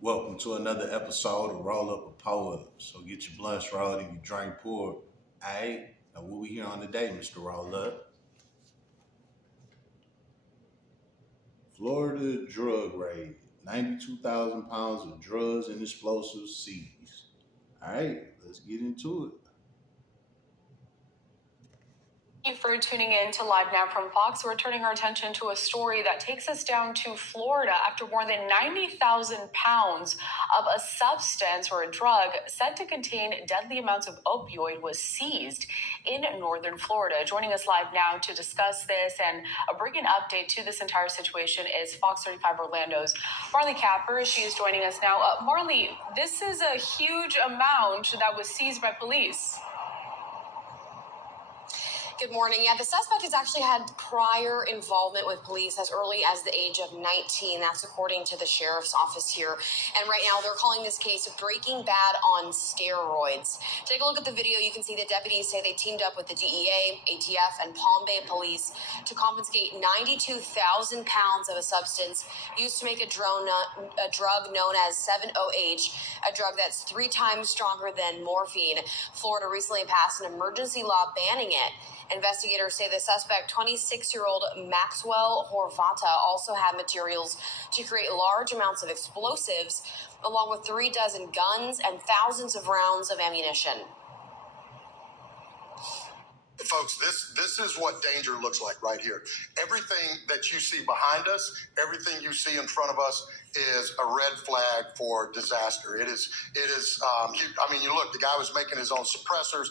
Welcome to another episode of Roll Up a Power Up. So get your blunts rolled and your drink poured. Alright, now what we here on today, Mr. Roll Up? Florida drug raid. 92,000 pounds of drugs and explosives seized. Alright, let's get into it. Thank you for tuning in to Live Now from Fox. We're turning our attention to a story that takes us down to Florida after more than 90,000 pounds of a substance or a drug said to contain deadly amounts of opioid was seized in northern Florida. Joining us live now to discuss this and bring an update to this entire situation is Fox 35 Orlando's Marley Capper. She is joining us now. Marley, this is a huge amount that was seized by police. Good morning. Yeah, the suspect has actually had prior involvement with police as early as the age of 19. That's according to the sheriff's office here. And right now they're calling this case Breaking Bad on steroids. Take a look at the video. You can see the deputies say they teamed up with the DEA, ATF, and Palm Bay police to confiscate 92,000 pounds of a substance used to make a drug known as 7-OH, a drug that's 3 times stronger than morphine. Florida recently passed an emergency law banning it. Investigators say the suspect, 26-year-old Maxwell Horvata, also had materials to create large amounts of explosives, along with 36 guns and thousands of rounds of ammunition. Folks, this is what danger looks like right here. Everything that you see behind us, everything you see in front of us is a red flag for disaster. It is. You look, the guy was making his own suppressors,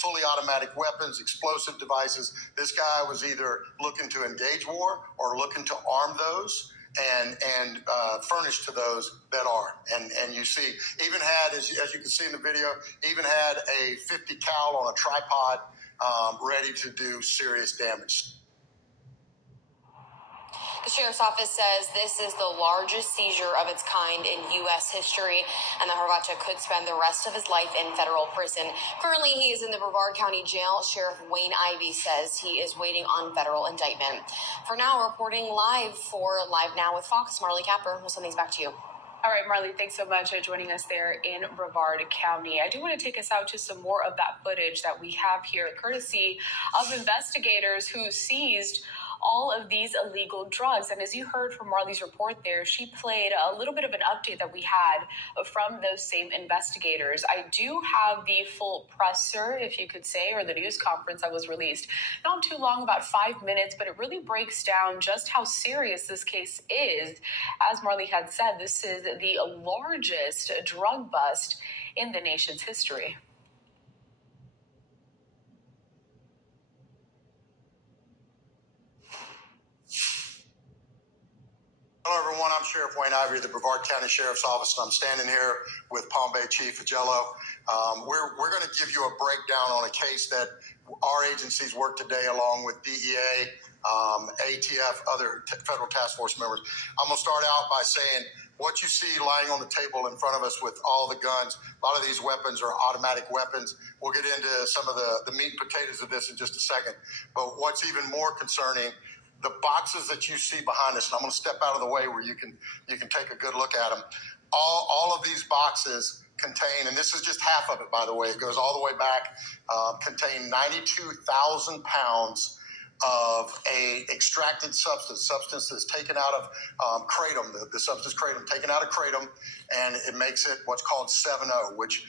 fully automatic weapons, explosive devices. This guy was either looking to engage war or looking to arm those and furnish to those that are. And you see, even had, as you can see in the video, even had a 50 cal on a tripod, ready to do serious damage. The sheriff's office says this is the largest seizure of its kind in U.S. history, and that Horvata could spend the rest of his life in federal prison. Currently, he is in the Brevard County Jail. Sheriff Wayne Ivey says he is waiting on federal indictment. For now, reporting live for Live Now with Fox, Marley Capper. We'll send these back to you. All right, Marley, thanks so much for joining us there in Brevard County. I do want to take us out to some more of that footage that we have here, courtesy of investigators who seized all of these illegal drugs. And as you heard from Marley's report there, she played a little bit of an update that we had from those same investigators. I do have the full presser, if you could say, or the news conference that was released not too long, about 5 minutes, but it really breaks down just how serious this case is. As Marley had said, this is the largest drug bust in the nation's history. Hello, everyone. I'm Sheriff Wayne Ivey of the Brevard County Sheriff's Office, and I'm standing here with Palm Bay Chief Agello. We're going to give you a breakdown on a case that our agencies work today along with DEA, ATF, other federal task force members. I'm going to start out by saying what you see lying on the table in front of us with all the guns. A lot of these weapons are automatic weapons. We'll get into some of the meat and potatoes of this in just a second. But what's even more concerning, the boxes that you see behind us, and I'm going to step out of the way where you can take a good look at them. All of these boxes contain, and this is just half of it, by the way, it goes all the way back, contain 92,000 pounds of a extracted substance that's taken out of kratom, the substance kratom, taken out of kratom, and it makes it what's called 7-O, which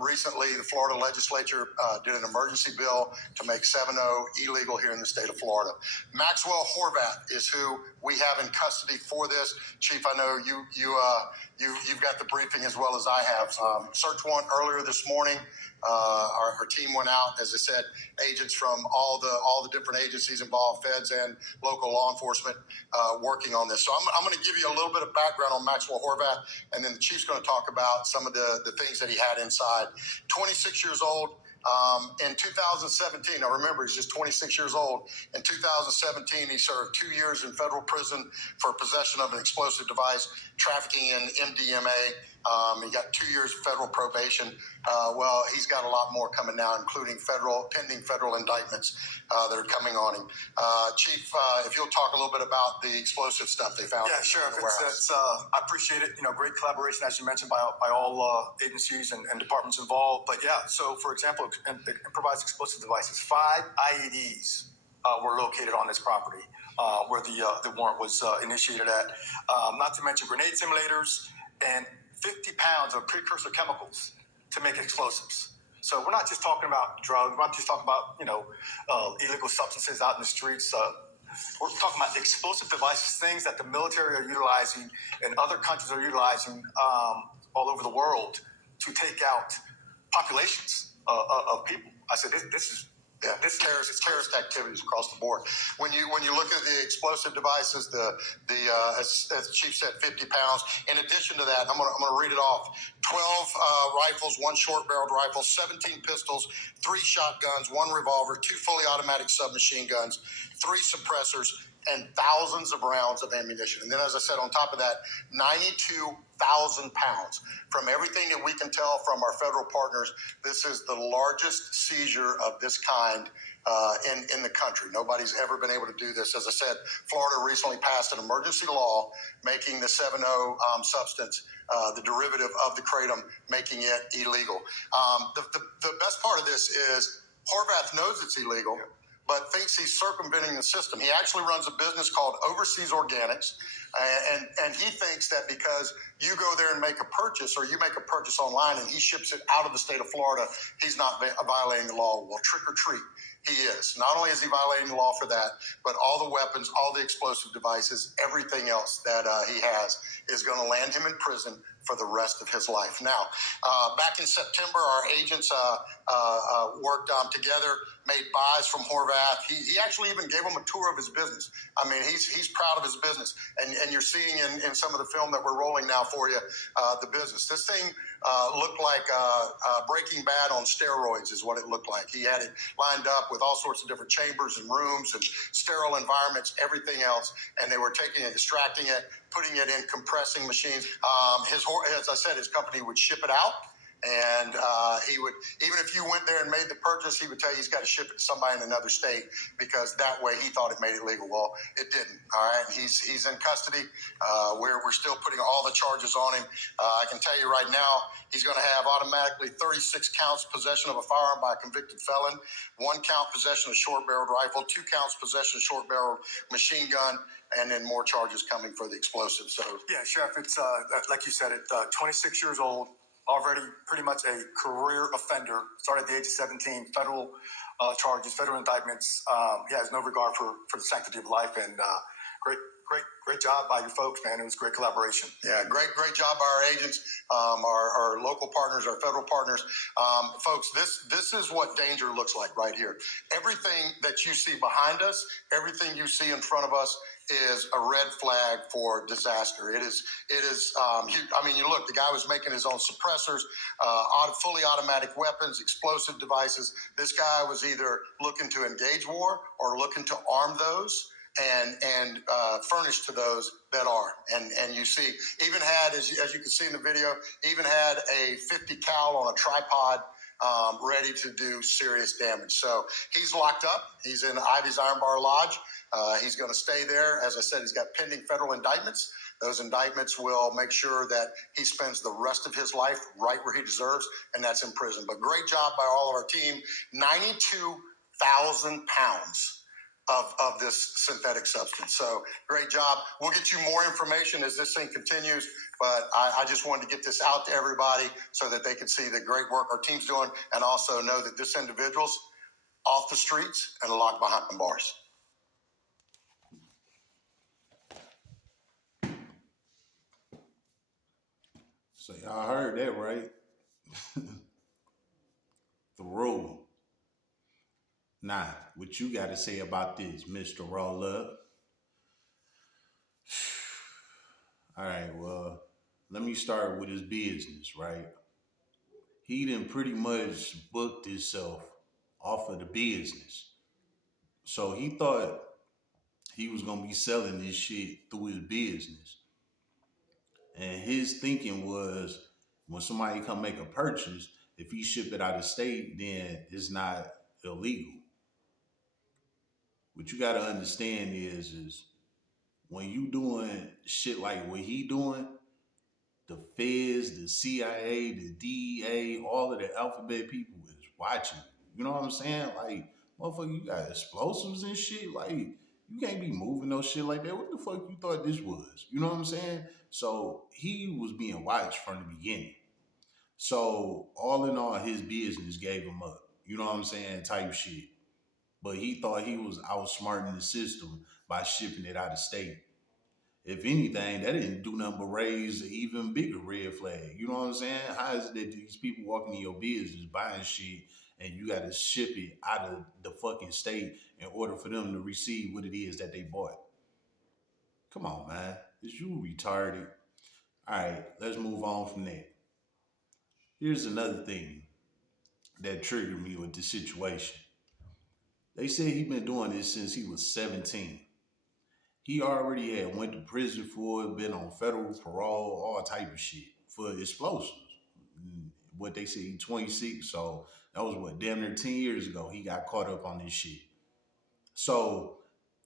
recently the Florida legislature did an emergency bill to make 7-O illegal here in the state of Florida. Maxwell Horvat is who we have in custody for this. Chief, I know you've got the briefing as well as I have. Search warrant earlier this morning. Our team went out, as I said, agents from all the different agencies involved, feds and local law enforcement, working on this. So I'm going to give you a little bit of background on Maxwell Horvat, and then the chief's going to talk about some of the things that he had inside. 26 years old, In 2017, now remember, he's just 26 years old. In 2017, he served 2 years in federal prison for possession of an explosive device, trafficking in MDMA. He got 2 years of federal probation. Well, he's got a lot more coming now, including pending federal indictments that are coming on him. Chief, if you'll talk a little bit about the explosive stuff they found. Yeah, Sheriff, in the warehouse. I appreciate it. Great collaboration, as you mentioned, by all agencies and departments involved. But yeah, so for example, it provides explosive devices. 5 IEDs were located on this property where the warrant was initiated at. Not to mention grenade simulators and 50 pounds of precursor chemicals to make explosives. So we're not just talking about drugs. We're not just talking about illegal substances out in the streets. We're talking about explosive devices, things that the military are utilizing and other countries are utilizing all over the world to take out populations of people. I said, this is terrorist activities across the board. When you look at the explosive devices, as the chief said, 50 pounds. In addition to that, I'm gonna read it off: 12 rifles, 1 short-barreled rifle, 17 pistols, 3 shotguns, 1 revolver, 2 fully automatic submachine guns, 3 suppressors, and thousands of rounds of ammunition. And then, as I said, on top of that, 92,000 pounds. From everything that we can tell from our federal partners, this is the largest seizure of this kind in the country. Nobody's ever been able to do this. As I said, Florida recently passed an emergency law making the 7.0 substance, the derivative of the kratom, making it illegal. The best part of this is Horvath knows it's illegal, but thinks he's circumventing the system. He actually runs a business called Overseas Organics, and he thinks that because you go there and make a purchase, or you make a purchase online and he ships it out of the state of Florida, he's not violating the law. Well, trick or treat, he is. Not only is he violating the law for that, but all the weapons, all the explosive devices, everything else that he has is going to land him in prison for the rest of his life. Now, back in September, our agents worked together, made buys from Horvath. He actually even gave him a tour of his business. I mean, he's proud of his business. And you're seeing in some of the film that we're rolling now for you, the business. This thing looked like Breaking Bad on steroids is what it looked like. He had it lined up with all sorts of different chambers and rooms and sterile environments, everything else. And they were taking it, extracting it, putting it in compressing machines. As I said, his company would ship it out. And he would, even if you went there and made the purchase, he would tell you he's got to ship it to somebody in another state, because that way he thought it made it legal. Well, it didn't. All right. He's in custody. We're still putting all the charges on him. I can tell you right now, he's going to have automatically 36 counts possession of a firearm by a convicted felon, 1 count possession of short-barreled rifle, 2 counts possession of short-barreled machine gun, and then more charges coming for the explosives. So yeah, Sheriff, it's like you said, 26 years old. Already pretty much a career offender, started at the age of 17, federal charges, federal indictments. He has no regard for the sanctity of life, and great job by your folks, man. It was great collaboration. Yeah, great job by our agents, our local partners, our federal partners. Folks, this is what danger looks like right here. Everything that you see behind us, everything you see in front of us is a red flag for disaster. It is. I mean, you look, the guy was making his own suppressors, fully automatic weapons, explosive devices. This guy was either looking to engage war or looking to arm those and furnish to those that are. And you see, even had, as you can see in the video, even had a 50 cal on a tripod, ready to do serious damage. So he's locked up. He's in Ivy's Iron Bar Lodge. He's going to stay there. As I said, he's got pending federal indictments. Those indictments will make sure that he spends the rest of his life right where he deserves, and that's in prison. But great job by all of our team. 92,000 pounds of this synthetic substance. So great job. We'll get you more information as this thing continues, but I just wanted to get this out to everybody so that they can see the great work our team's doing, and also know that this individual's off the streets and locked behind bars. So y'all heard that, right? The rule. Now, what you got to say about this, Mr. Roll Up? All right, well, let me start with his business, right? he done pretty much booked himself off of the business. So he thought he was gonna be selling this shit through his business. And his thinking was when somebody come make a purchase, if he ship it out of state, then it's not illegal. What you gotta understand is when you doing shit like what he doing, the feds, the CIA, the DEA, all of the alphabet people is watching. You know what I'm saying? Like, motherfucker, you got explosives and shit. Like, you can't be moving no shit like that. What the fuck you thought this was? You know what I'm saying? So he was being watched from the beginning. So all in all, his business gave him up. You know what I'm saying? Type shit. But he thought he was outsmarting the system by shipping it out of state. If anything, that didn't do nothing but raise an even bigger red flag. You know what I'm saying? How is it that these people walking in your business buying shit and you got to ship it out of the fucking state in order for them to receive what it is that they bought? Come on, man. Is you retarded? All right, let's move on from that. Here's another thing that triggered me with this situation. They said he been doing this since he was 17. He already had went to prison for it, been on federal parole, all type of shit for explosives. What they say, he 26, so that was what, damn near 10 years ago, he got caught up on this shit. So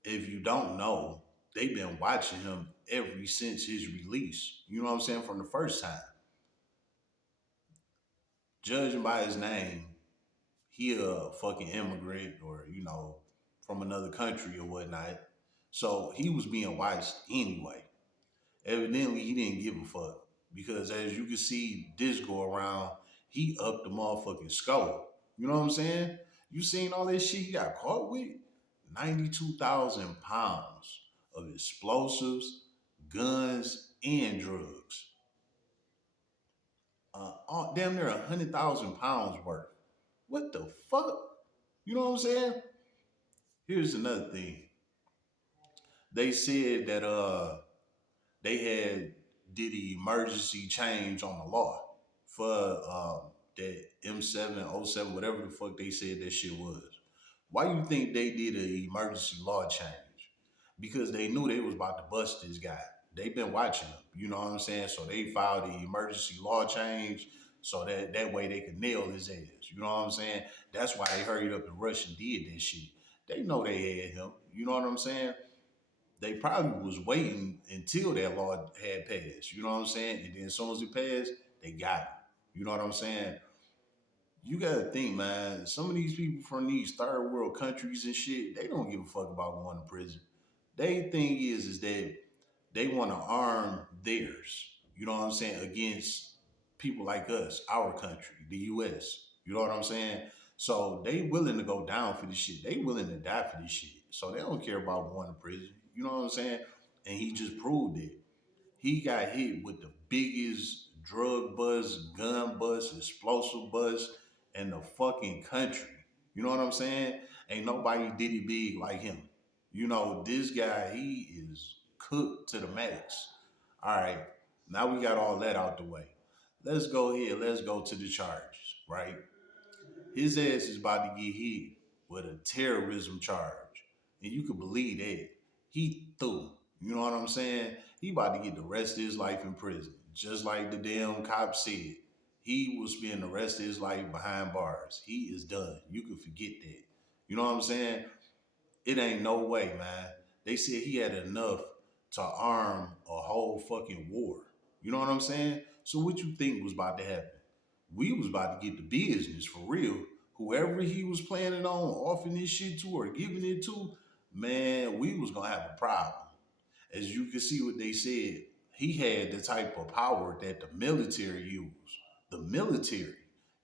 if you don't know, they've been watching him ever since his release. You know what I'm saying? From the first time. Judging by his name, he a fucking immigrant or, from another country or whatnot. So he was being watched anyway. Evidently, he didn't give a fuck because as you can see, this go around, he upped the motherfucking score. You know what I'm saying? You seen all that shit he got caught with? 92,000 pounds of explosives, guns, and drugs. Damn near 100,000 pounds worth. What the fuck? You know what I'm saying? Here's another thing. They said that they did the emergency change on the law for that M707, whatever the fuck they said that shit was. Why you think they did an emergency law change? Because they knew they was about to bust this guy. They've been watching him, you know what I'm saying? So they filed the emergency law change so that way they could nail his ass. You know what I'm saying? That's why they hurried up and rushed and did that shit. They know they had him. You know what I'm saying? They probably was waiting until that law had passed. You know what I'm saying? And then as soon as it passed, they got him. You know what I'm saying? You gotta think, man, some of these people from these third world countries and shit, they don't give a fuck about going to prison. They thing is that they want to arm theirs, you know what I'm saying, against people like us, our country, the US. You know what I'm saying? So they willing to go down for this shit. They willing to die for this shit. So they don't care about going to prison. You know what I'm saying? And he just proved it. He got hit with the biggest drug bust, gun bust, explosive bust in the fucking country. You know what I'm saying? Ain't nobody did it big like him. You know, this guy, he is cooked to the max. All right, now we got all that out the way. Let's go ahead. Let's go to the charges, right? His ass is about to get hit with a terrorism charge. And you can believe that. He through. You know what I'm saying? He about to get the rest of his life in prison. Just like the damn cop said. He will spend the rest of his life behind bars. He is done. You can forget that. You know what I'm saying? It ain't no way, man. They said he had enough to arm a whole fucking war. You know what I'm saying? So what you think was about to happen? We was about to get the business for real. Whoever he was planning on offering this shit to or giving it to, man, we was gonna have a problem. As you can see what they said, he had the type of power that the military used. The military.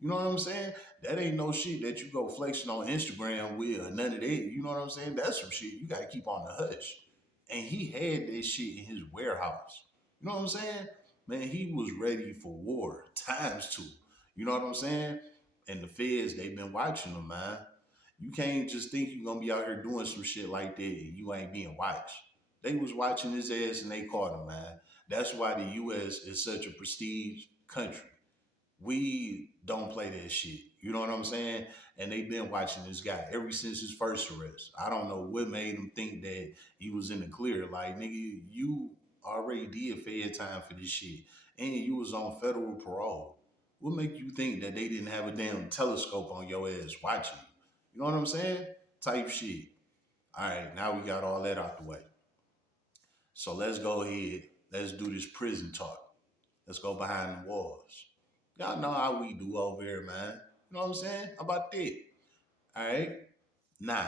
You know what I'm saying? That ain't no shit that you go flexing on Instagram with or none of that. You know what I'm saying? That's some shit you gotta keep on the hush. And he had that shit in his warehouse. You know what I'm saying? Man, he was ready for war ×2. You know what I'm saying? And the feds, they've been watching him, man. You can't just think you're gonna be out here doing some shit like that and you ain't being watched. They was watching his ass and they caught him, man. That's why the US is such a prestige country. We don't play that shit. You know what I'm saying? And they've been watching this guy ever since his first arrest. I don't know what made him think that he was in the clear. Like, nigga, you already did fed time for this shit. And you was on federal parole. What make you think that they didn't have a damn telescope on your ass watching you? You know what I'm saying? Type shit. All right, now we got all that out the way. So let's go ahead. Let's do this prison talk. Let's go behind the walls. Y'all know how we do over here, man. You know what I'm saying? How about that? All right. Now,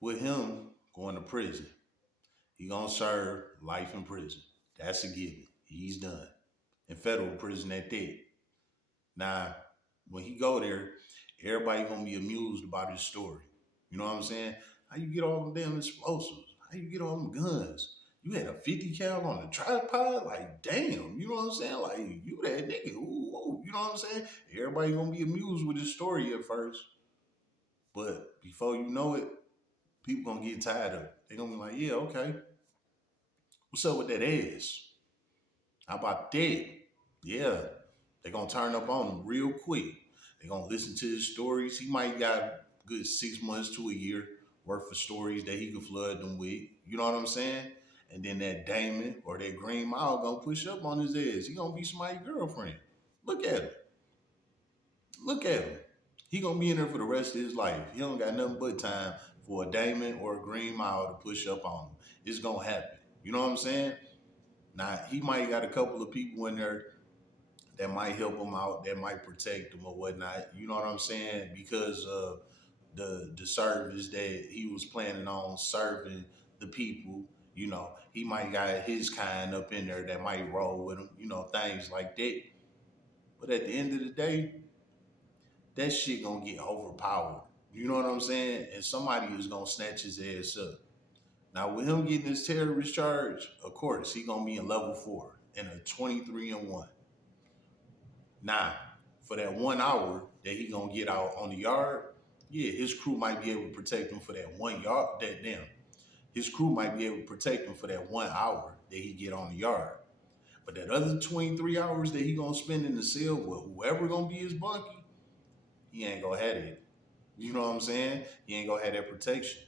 with him going to prison, he gonna serve life in prison. That's a given. He's done. In federal prison at that. Now, when he go there, everybody gonna be amused about his story. You know what I'm saying? How you get all them damn explosives? How you get all them guns? You had a 50 cal on a tripod? Like, damn, you know what I'm saying? Like, you that nigga, ooh, you know what I'm saying? Everybody gonna be amused with his story at first. But before you know it, people gonna get tired of it. They gonna be like, yeah, okay. What's up with that ass? How about that? Yeah, they gonna turn up on him real quick. They gonna listen to his stories. He might got a good 6 months to a year worth of stories that he can flood them with. You know what I'm saying? And then that Damon or that Green Mile gonna push up on his ass. He gonna be somebody's girlfriend. Look at him. Look at him. He gonna be in there for the rest of his life. He don't got nothing but time for a Damon or a Green Mile to push up on him. It's gonna happen. You know what I'm saying? Now, he might got a couple of people in there that might help him out, that might protect him or whatnot. You know what I'm saying? Because of the service that he was planning on serving the people. You know, he might got his kind up in there that might roll with him. You know, things like that. But at the end of the day, that shit gonna get overpowered. You know what I'm saying? And somebody is gonna snatch his ass up. Now, with him getting his terrorist charge, of course, he gonna be in level 4 in a 23-1. Now, for that 1 hour that he gonna get out on the yard, yeah, his crew might be able to protect him for that 1 yard. His crew might be able to protect him for that 1 hour that he get on the yard. But that other 23 hours that he gonna spend in the cell with whoever gonna be his bunkie, he ain't gonna have it. You know what I'm saying? He ain't gonna have that protection.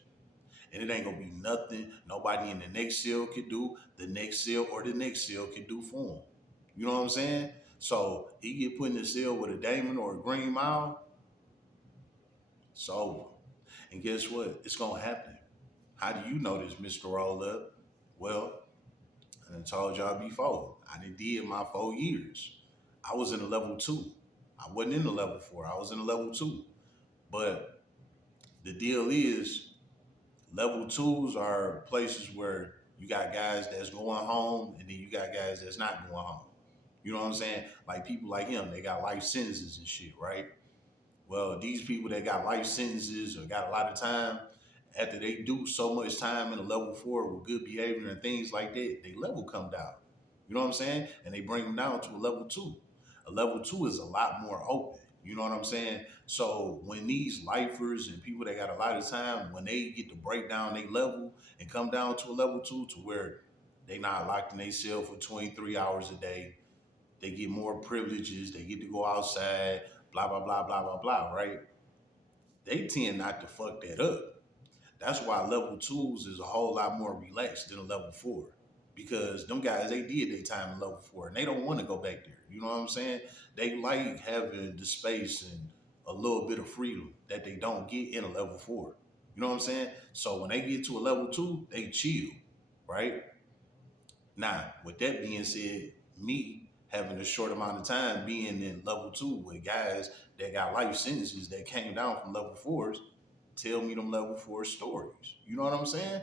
And it ain't gonna be nothing nobody in the next cell could do, the next cell or the next cell could do for him. You know what I'm saying? So he get put in the cell with a Damon or a Green Mile, it's over. And guess what? It's gonna happen. How do you know this, Mr. Roll Up? Well, I done told y'all before. I did my 4 years. I was in a level 2. I wasn't in the level 4. I was in a level 2. But the deal is, level 2s are places where you got guys that's going home and then you got guys that's not going home. You know what I'm saying? Like people like him, they got life sentences and shit, right? Well, these people that got life sentences or got a lot of time, after they do so much time in a level 4 with good behavior and things like that, they level come down. You know what I'm saying? And they bring them down to a level 2. A level 2 is a lot more open. You know what I'm saying? So when these lifers and people that got a lot of time, when they get to break down their level and come down to a level 2 to where they not locked in their cell for 23 hours a day, they get more privileges, they get to go outside, blah, blah, blah, blah, blah, blah, right? They tend not to fuck that up. That's why level 2s is a whole lot more relaxed than a level 4. Because them guys, they did their time in level 4 and they don't want to go back there. You know what I'm saying? They like having the space and a little bit of freedom that they don't get in a level 4. You know what I'm saying? So when they get to a level 2, they chill, right? Now, with that being said, me having a short amount of time being in level 2 with guys that got life sentences that came down from level 4s, tell me them level 4 stories. You know what I'm saying?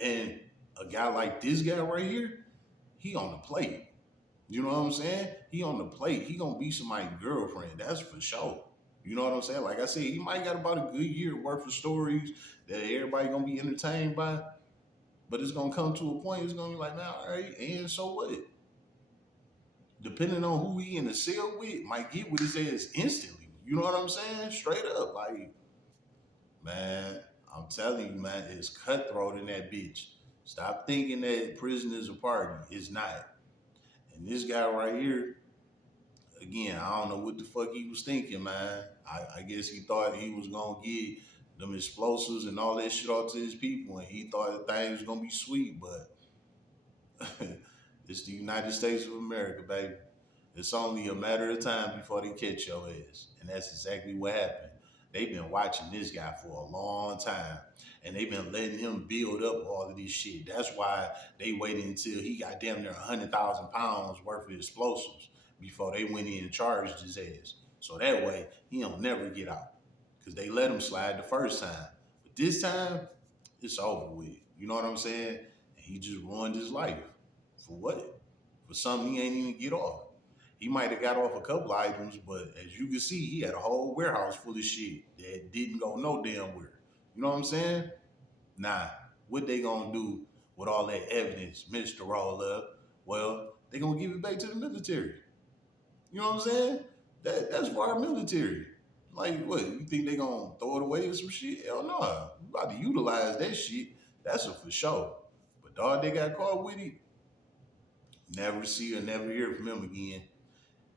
And a guy like this guy right here, he on the plate. You know what I'm saying? He on the plate. He gonna be somebody's girlfriend. That's for sure. You know what I'm saying? Like I said, he might got about a good year worth of stories that everybody gonna be entertained by. But it's gonna come to a point, it's gonna be like, now, all right, and so what? Depending on who he in the cell with, might get with his ass instantly. You know what I'm saying? Straight up. Like, man, I'm telling you, man, it's cutthroat in that bitch. Stop thinking that prison is a party. It's not. And this guy right here, again, I don't know what the fuck he was thinking, man. I guess he thought he was gonna get them explosives and all that shit off to his people, and he thought the thing was gonna be sweet, but it's the United States of America, baby. It's only a matter of time before they catch your ass. And that's exactly what happened. They've been watching this guy for a long time. And they've been letting him build up all of this shit. That's why they waited until he got damn near 100,000 pounds worth of explosives before they went in and charged his ass. So that way, he don't never get out. Because they let him slide the first time. But this time, it's over with. You know what I'm saying? And he just ruined his life. For what? For something he ain't even get off. He might have got off a couple items, but as you can see, he had a whole warehouse full of shit that didn't go no damn where. You know what I'm saying? Nah, what they gonna do with all that evidence, Mr. Roll Up? Well, they gonna give it back to the military. You know what I'm saying? That's for our military. Like, what, you think they gonna throw it away or some shit? Hell no. We about to utilize that shit. That's a for sure. But dog, they got caught with it. Never see or never hear from him again.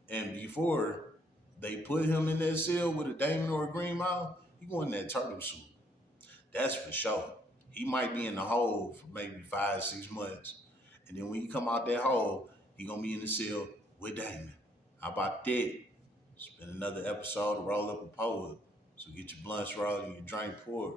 And before they put him in that cell with a Damon or a Green Mile, he going in that turtle suit. That's for sure. He might be in the hole for maybe 5-6 months. And then when he come out that hole, he gonna be in the cell with Damon. How about that? It's been another episode of Roll Up a Poet. So get your blunts rolled and your drink poured.